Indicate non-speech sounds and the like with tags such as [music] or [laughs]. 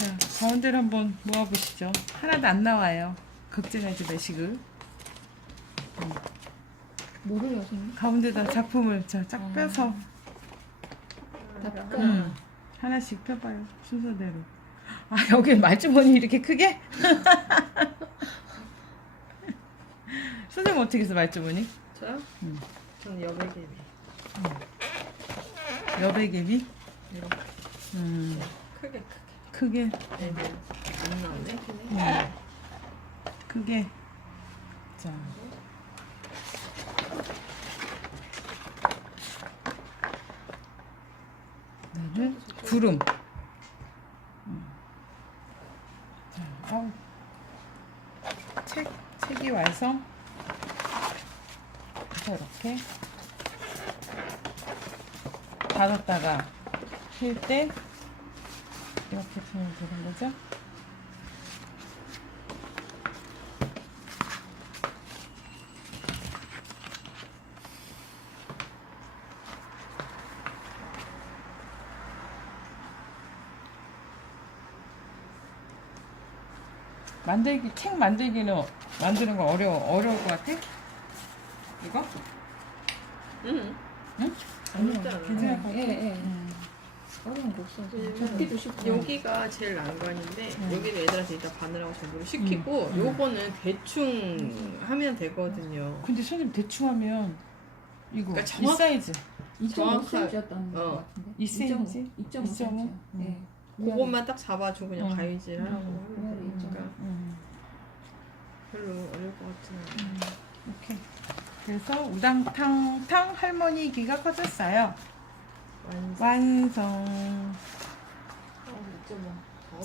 자, 가운데를 한번 모아보시죠. 하나도 안 나와요. 걱정하지 마시고. 뭐를 여세요? 가운데다 작품을 자, 쫙 아. 빼서 납가. 음, 하나씩 펴봐요. 순서대로. 아, 여기 말주머니 이렇게 크게? [laughs] 선생님 어떻게 했어, 말주머니? 저요? 음. 저는 여백개비 여백개비? 이렇게 음, 크게 크게, 크게 음, 크게. 자. 그다음에 구름. 음. 자, 아우. 책, 책이. 그래서 이렇게 닫았다가 필때 이렇게 풀면 되는 거죠? 만들기 책 만들기는 만드는 거 어려워 어려울 것 같아? 이거? 응 응? 아니요 괜찮아. 예, 예. 음. 어려운 거 없어. 음. 접기도 쉽고. 여기가 제일 난관인데 음. 여기는 애들한테 일단 바느라고 전부를 시키고 음. 요거는 대충 하면 되거든요 근데 손님 대충 하면 이거 그러니까 이 정확- 사이즈 2.5cm였던 어. 것 같은데. 2cm? 2.5cm. 예. 그것만 딱 잡아주고 그냥 음. 가위질 하라고 음. 하면 되니까 음, 별로 어려울 것 같진 않아요 음, 오케이 그래서 우당탕탕 할머니 귀가 커졌어요 완성. 완성. 어,